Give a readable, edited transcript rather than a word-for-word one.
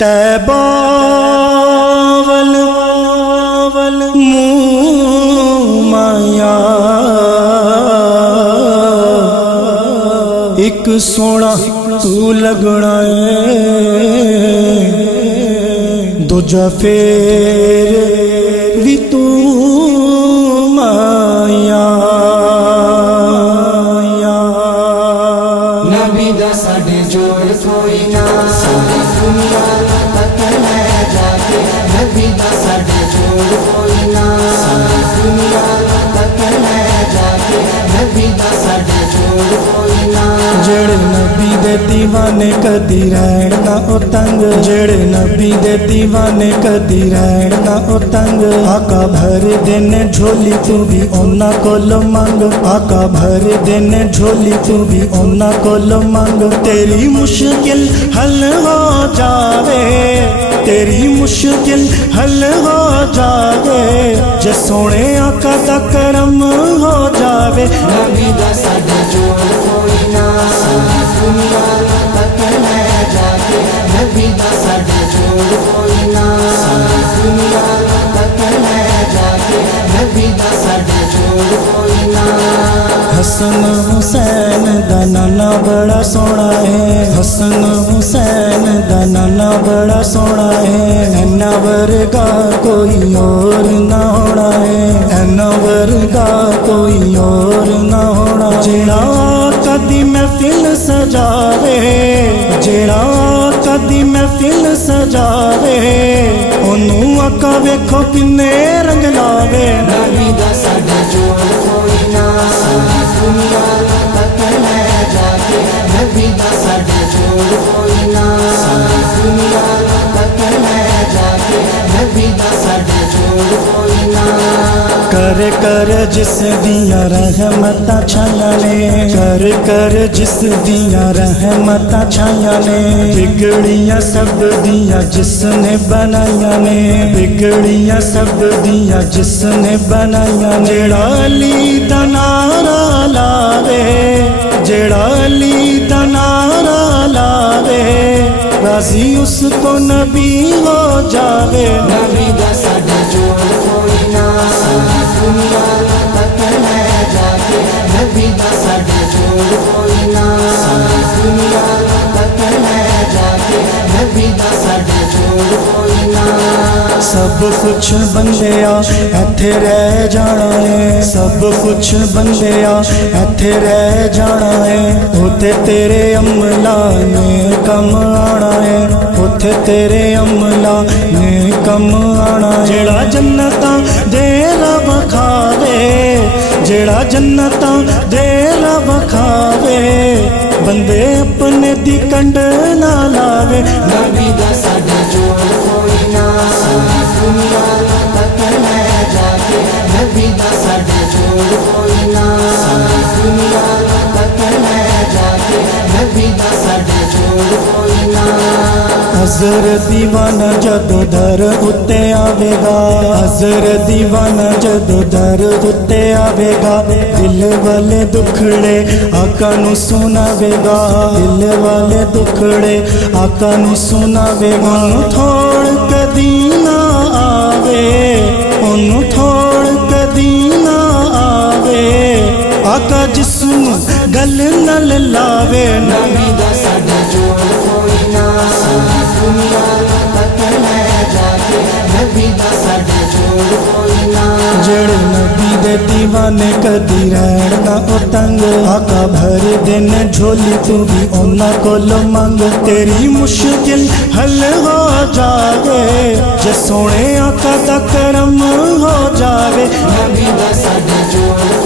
तैबा वल मुँह माया एक सोना तू लगना है, दूजा फेर भी तू माया। नबी दा साडे जोड़ कोई ना, सारी दुनिया तक ले जाके। नबी दा साडे जोड़ कोई ना, सारी दुनिया तक ले जाके। नबी दा साडे जोड़ कोई ना। जेड़े नबी दे दीवाने कदी रहन ना ओ तंग, जेड़े नबी दे दीवाने कदी रहन ना ओ तंग। आका भर देने झोली तू भी ओना कोलो मंग, आका भर देने झोली तू भी ओना कोलो मंग। तेरी मुश्किल हल हो जावे, तेरी मुश्किल हल हो जावे, जे सोने आका दा करम हो जावे। नबी दा साडे जोड़ कोई ना, सारी दुनिया तक ले जाके। नबी दा साडे जोड़ कोई ना, सारी दुनिया तक ले जाके। नबी दा साडे जोड़ कोई ना। हसन हुसैन दा नाना बड़ा सोना है, हसन हुसैन दा नाना बड़ा सोना है। ऐना वर्गा कोई और ना होना है, ऐना वर्गा कोई और ना होना। जेड़ा कदी महफिल सजावे, जेड़ा कदी महफिल सजावे, ओनू आका वेखो किन्ने रंग लावे। नबी दा साडे जोड़ कोई ना, सारी दुनिया तक ले जाके। नबी दा साडे जोड़ कोई ना, सारी दुनिया तक ले जाके। नबी दा साडे जोड़ कोई ना। कर कर जिस दिया रहमता छाया ने, कर कर जिस दिया रहमता छाया ने। बिगड़िया सब दिया जिसने बनाया ने, बिगड़िया सब दिया जिसने बनाया। जेड़ा अली दा नारा लावे, जेड़ा अली दा नारा लावे, राजी उसको नबी हो जावे। नबी दा साडे जोड़ कोई ना, सारी दुनिया तक ले जाके। नबी दा साडे जोड़ कोई ना, सारी दुनिया तक ले जाके। नबी दा साडे जोड़ कोई ना। सब कुछ बंदिया इत्थे रह जाना है, सब कुछ बंदिया इत्थे रह जाना है। उते तेरे अमला ने कम आना है, उते तेरे अमला ने कम आना। जेड़ा जन्नतां दे रब खावे, जेड़ा जन्नतां दे रब खावे, बंदे अपने दी कंड ना लावे। नबी दा साडे जोड़ कोई ना, सारी दुनिया तक ले जाके। नबी दा साडे जोड़ कोई ना, सारी दुनिया तक ले जाके। नबी दा साडे जोड़ कोई ना। हज़र दीवाना जदों दर उत्ते आवेगा, हज़र दीवाना जदों दर उत्ते आवेगा। दिल वाले दुखड़े आका नू सुनावेगा, दिल वाले दुखड़े आका नू सुनावेगा। ओनू थोड़ कदी ना आवे, ओनू थोड़ कदी ना आवे, आका जिसनू गल नल लावे। नबी दा साडे जोड़ कोई ना, सारी दुनिया तक ले जाके। नबी दा साडे जोड़ कोई ना। जेड़े नबी दे दीवाने कदी रहन ना ओ तंग, आका भर देने झोली तू भी ओना कोलो मंग। तेरी मुश्किल हल हो जावे, जे सोने आका दा करम हो जावे। नबी दा साडे जोड़